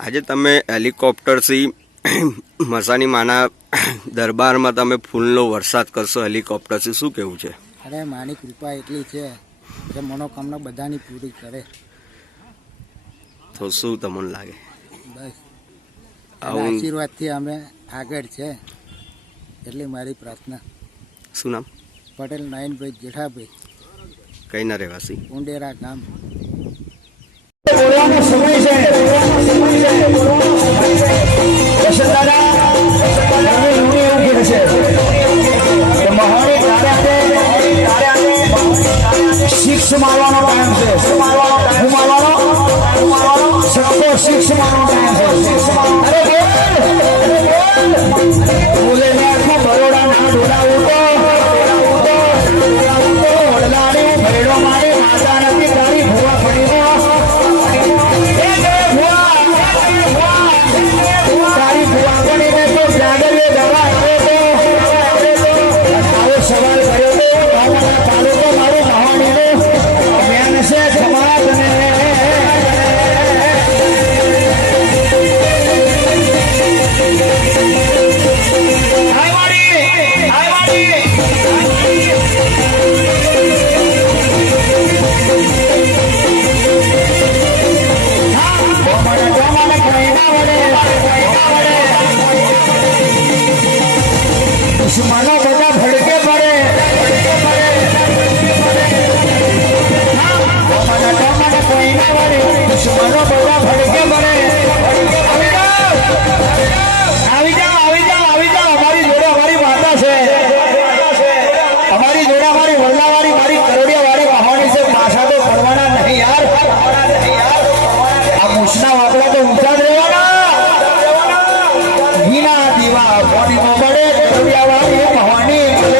આજે તમે હેલિકોપ્ટરથી મસાની માના દરબારમાં તમે ફૂલનો વરસાદ કરશો હેલિકોપ્ટરથી શું કેવું છે? અરે માની કૃપા એટલી છે કે મનોકામના બધાની પૂરી કરે. તો શું તમને લાગે? બસ. આશીર્વાદથી અમે આગળ છે એટલી મારી પ્રાર્થના. શું નામ? પટેલ નાયનભાઈ જેઠાભાઈ. કઈ ના રહેવાસી? ઉંડેરા ગામ. બોલવાનો સમય છે. શિક્ષ મારવાનો ટાઈમ છે શું મારવાનો મારવાનો શિક્ષ મારવાનો ટાઈમ છે Dios, la gloria de दुश्मनों बजा भड़के पड़े दुश्मनों बजा હીના દીવા પાણીમાં